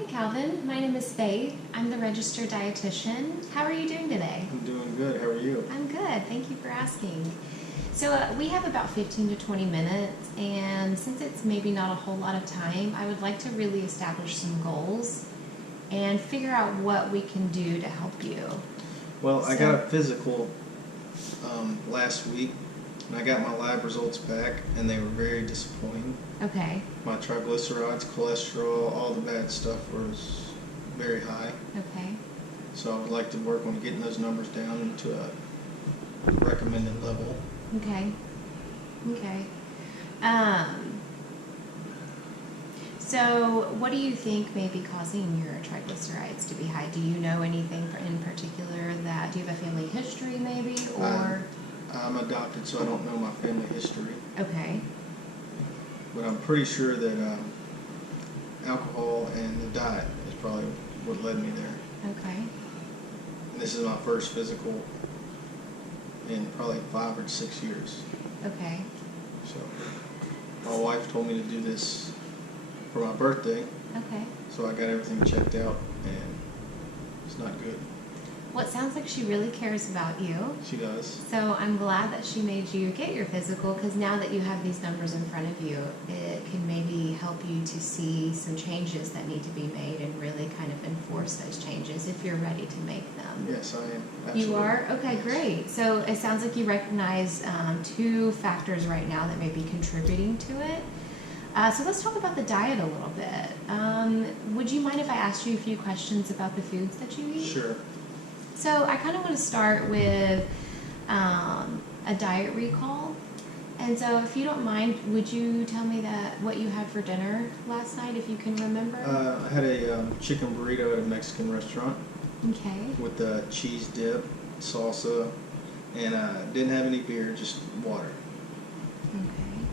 Hi Calvin, my name is Faith. I'm the registered dietitian. How are you doing today? I'm doing good. How are you? I'm good, thank you for asking. So we have about 15 to 20 minutes, and since it's maybe not a whole lot of time, I would like to really establish some goals and figure out what we can do to help you. Well, I got a physical last week, and I got my lab results back, and they were very disappointing. Okay. My triglycerides, cholesterol, all the bad stuff was very high. Okay. So I would like to work on getting those numbers down into a recommended level. Okay. Okay. So what do you think may be causing your triglycerides to be high? Do you know anything in particular that, do you have a family history maybe, or? I'm adopted, so I don't know my family history. Okay. But I'm pretty sure that alcohol and the diet is probably what led me there. Okay. And this is my first physical in probably 5 or 6 years. Okay. So my wife told me to do this for my birthday. Okay. So I got everything checked out, and it's not good. Well, it sounds like she really cares about you. She does. So I'm glad that she made you get your physical, because now that you have these numbers in front of you, it can maybe help you to see some changes that need to be made and really kind of enforce those changes if you're ready to make them. Yes, I am. Absolutely. You are? Okay, great. So it sounds like you recognize two factors right now that may be contributing to it. So let's talk about the diet a little bit. Would you mind if I asked you a few questions about the foods that you eat? Sure. So I kind of want to start with a diet recall. And so if you don't mind, would you tell me what you had for dinner last night, if you can remember? I had a chicken burrito at a Mexican restaurant. Okay. With the cheese dip, salsa, and didn't have any beer, just water. Okay.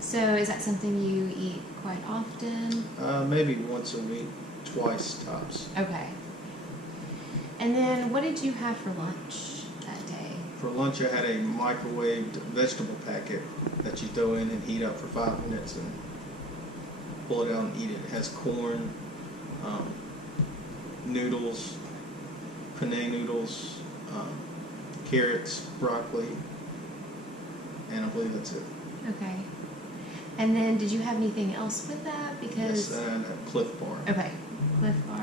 So is that something you eat quite often? Maybe once a week, twice tops. Okay. And then what did you have for lunch that day? For lunch, I had a microwaved vegetable packet that you throw in and heat up for 5 minutes and pull it out and eat it. It has corn, noodles, penne noodles, carrots, broccoli, and I believe that's it. Okay. And then did you have anything else with that? Because Yes, and a Cliff Bar. okay, Cliff Bar.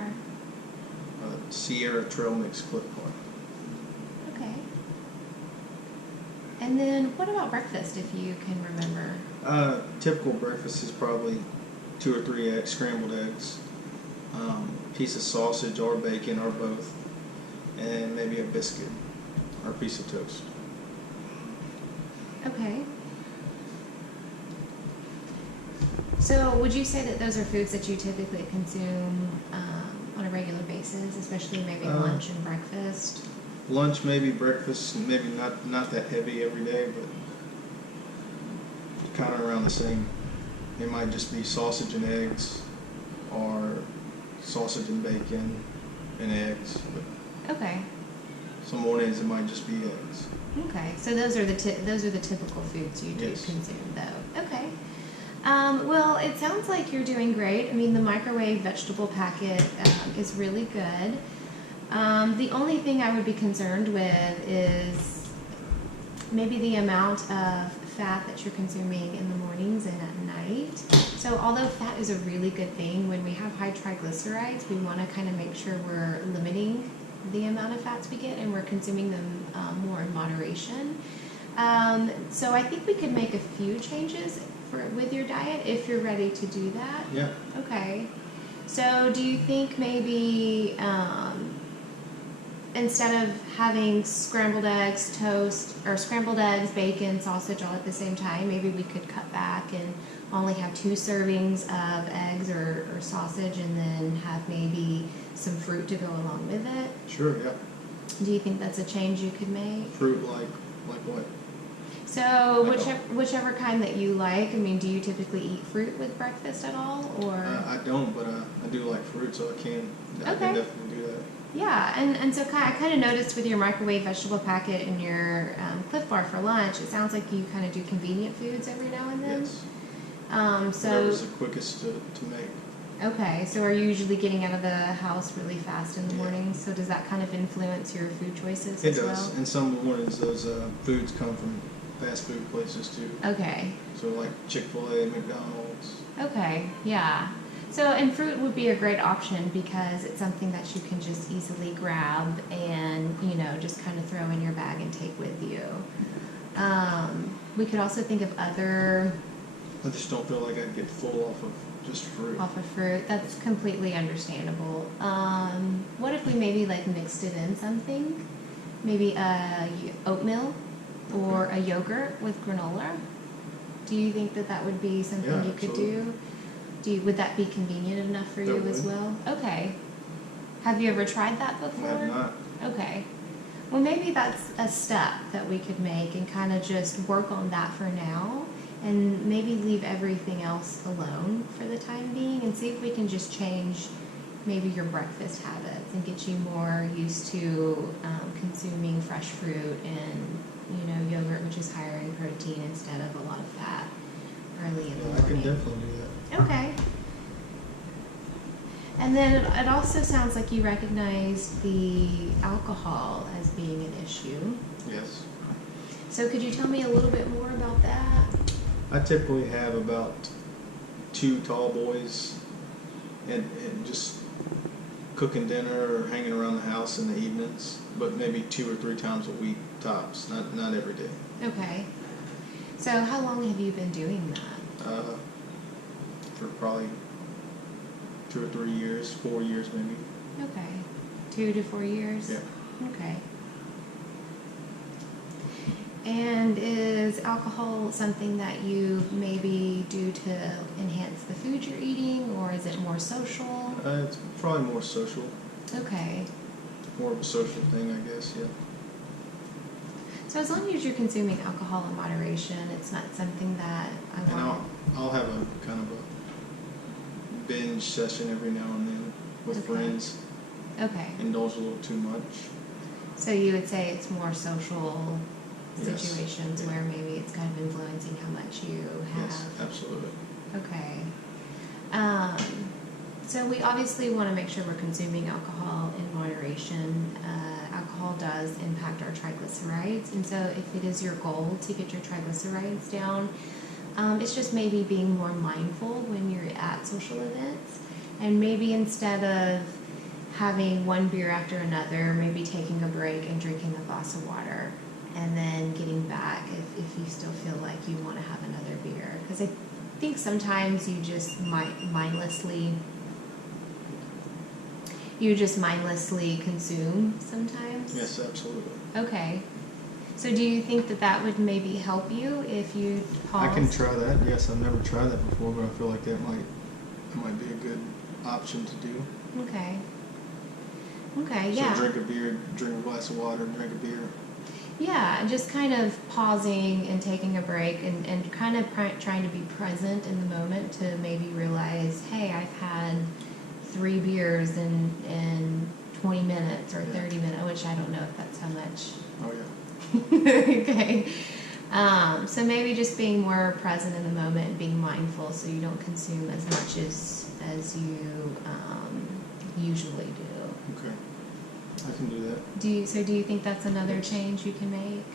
Sierra Trail Mix Cliff Bar. Okay. And then what about breakfast, if you can remember? Typical breakfast is probably 2 or 3 eggs, scrambled eggs, piece of sausage or bacon or both, and maybe a biscuit or a piece of toast. Okay. So would you say that those are foods that you typically consume on a regular basis, especially maybe lunch and breakfast? Lunch, maybe breakfast, maybe not that heavy every day, but kind of around the same. It might just be sausage and eggs, or sausage and bacon and eggs. But Okay. some mornings it might just be eggs. Okay. So those are the typical foods you do Yes. consume, though. Okay. Well, it sounds like you're doing great. I mean, the microwave vegetable packet is really good. The only thing I would be concerned with is maybe the amount of fat that you're consuming in the mornings and at night. So although fat is a really good thing, when we have high triglycerides, we want to kind of make sure we're limiting the amount of fats we get and we're consuming them more in moderation. So I think we could make a few changes with your diet if you're ready to do that. Yeah. Okay. So do you think maybe instead of having scrambled eggs, toast, or scrambled eggs, bacon, sausage all at the same time, maybe we could cut back and only have 2 servings of eggs or sausage, and then have maybe some fruit to go along with it? Sure. Yeah. Do you think that's a change you could make? Fruit like what? So whichever kind that you like. I mean, do you typically eat fruit with breakfast at all, or? I don't, but I do like fruit, so I can definitely do that. Yeah, and so I kind of noticed with your microwave vegetable packet and your Cliff Bar for lunch, it sounds like you kind of do convenient foods every now and then. Yes. Whatever's the quickest to make. Okay, so are you usually getting out of the house really fast in the Yeah. morning? So does that kind of influence your food choices It as does. well? And some mornings those foods come from fast food places too. Okay. So like Chick-fil-A, McDonald's. Okay, yeah. So, and fruit would be a great option because it's something that you can just easily grab and, just kind of throw in your bag and take with you. We could also think of other I just don't feel like I'd get full off of just fruit. off of fruit. That's completely understandable. What if we maybe like mixed it in something? Maybe oatmeal or a yogurt with granola? Do you think that that would be something Yeah, you could absolutely. do? Would that be convenient enough for you That as would. well? Okay. Have you ever tried that I before? have not. Okay. Well, maybe that's a step that we could make and kind of just work on that for now and maybe leave everything else alone for the time being and see if we can just change maybe your breakfast habits and get you more used to consuming fresh fruit and, yogurt, which is higher in protein instead of a lot of fat early in the Yeah, I morning. can definitely do that. Okay. And then it also sounds like you recognize the alcohol as being an issue. Yes. So could you tell me a little bit more about that? I typically have about 2 tall boys and just cooking dinner or hanging around the house in the evenings, but maybe 2 or 3 times a week tops, not every day. Okay. So how long have you been doing that? For probably 2 or 3 years, 4 years maybe. Okay. 2 to 4 years? Yeah. Okay. And is alcohol something that you maybe do to enhance the food you're eating, or is it more social? It's probably more social, Okay. more of a social thing, I guess, yeah. So as long as you're consuming alcohol in moderation, it's not something that I And want. I'll have a kind of a binge session every now and then with Okay. friends, Okay. indulge a little too much. So you would say it's more social Yes. situations Yeah. where maybe it's kind of influencing how much you have. Yes, absolutely. Okay. So we obviously want to make sure we're consuming alcohol in moderation. Alcohol does impact our triglycerides, and so if it is your goal to get your triglycerides down, it's just maybe being more mindful when you're at social events, and maybe instead of having one beer after another, maybe taking a break and drinking a glass of water, and then getting back if you still feel like you want to have another beer. Because I think sometimes you just mindlessly consume sometimes. Yes, absolutely. Okay. So do you think that that would maybe help you if you pause? I can try that. Yes, I've never tried that before, but I feel like that might be a good option to do. Okay. Okay, yeah. So drink a beer, drink a glass of water, drink a beer. Yeah, just kind of pausing and taking a break and kind of trying to be present in the moment to maybe realize, hey, I've had 3 beers in 20 minutes or Yeah. 30 minutes, which I don't know if that's how much. Oh yeah. Okay. So maybe just being more present in the moment and being mindful so you don't consume as much as you usually do. Okay. I can do that. Do you think that's another change you can make?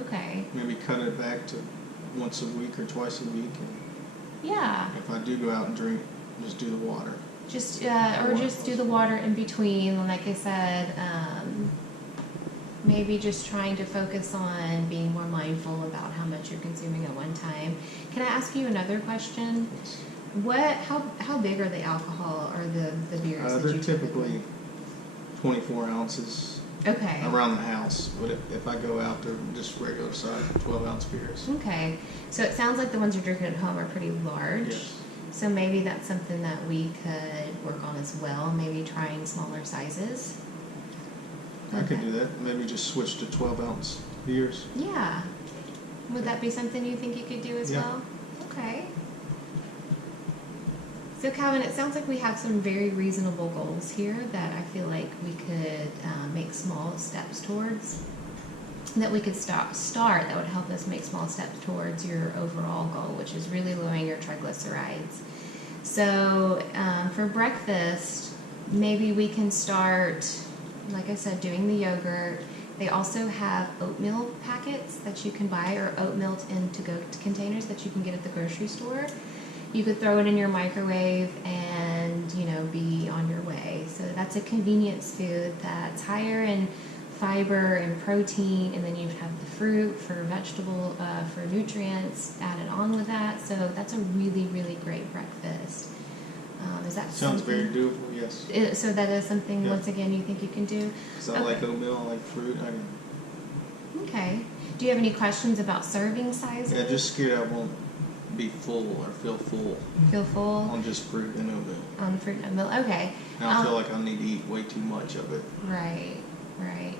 Okay. Maybe cut it back to once a week or twice a week, and Yeah. if I do go out and drink, just do the water. Just do the water in between. Like I said, maybe just trying to focus on being more mindful about how much you're consuming at one time. Can I ask you another question? How big are the alcohol or the beers that They're you typically 24 ounces Okay. around the house, but if I go out, they're just regular size 12-ounce beers. Okay. So it sounds like the ones you're drinking at home are pretty large. Yes. So maybe that's something that we could work on as well. Maybe trying smaller sizes. I could do that. Maybe just switch to 12-ounce beers. Yeah. Would that be something you think you could do as Yeah. well? Okay. So Calvin, it sounds like we have some very reasonable goals here that I feel like we could make small steps towards. that we could start that would help us make small steps towards your overall goal, which is really lowering your triglycerides. So for breakfast, maybe we can start, like I said, doing the yogurt. They also have oatmeal packets that you can buy, or oatmeal in to-go containers that you can get at the grocery store. You could throw it in your microwave and, be on your way. So that's a convenience food that's higher in fiber and protein, and then you have the fruit for vegetable, for nutrients added on with that. So that's a really, really great breakfast. Is that Sounds something? very doable, yes. So that is something, Yeah. once again, you think you can do? Because I like oatmeal, I like fruit. Okay. Do you have any questions about serving sizes? Yeah, just scared I won't be full or feel full Feel full on just fruit and oatmeal. on fruit and milk? Okay. And I feel like I need to eat way too much of it. Right, right.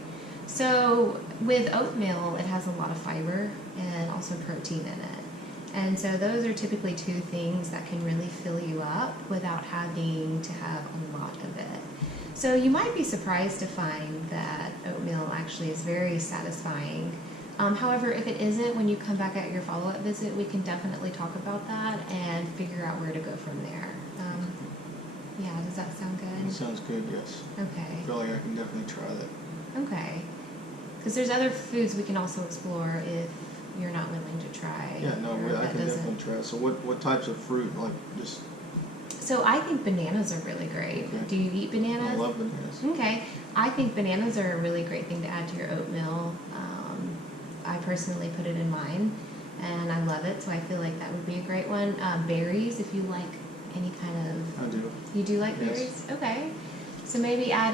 So with oatmeal, it has a lot of fiber and also protein in it. And so those are typically two things that can really fill you up without having to have a lot of it. So you might be surprised to find that oatmeal actually is very satisfying. However, if it isn't, when you come back at your follow-up visit, we can definitely talk about that and figure out where to go from there. Yeah, does that sound It good? sounds good, yes. Okay. I feel like I can definitely try that. Okay. Because there's other foods we can also explore if you're not willing to try. Yeah, no, or if I that can doesn't- definitely try. So what types of fruit? Like just, So I think bananas are really great. Okay. Do you eat bananas? I love bananas. Okay. I think bananas are a really great thing to add to your oatmeal. I personally put it in mine, and I love it, so I feel like that would be a great one. Berries, if you like any kind of... I do. You do like Yes. berries? Okay. So maybe adding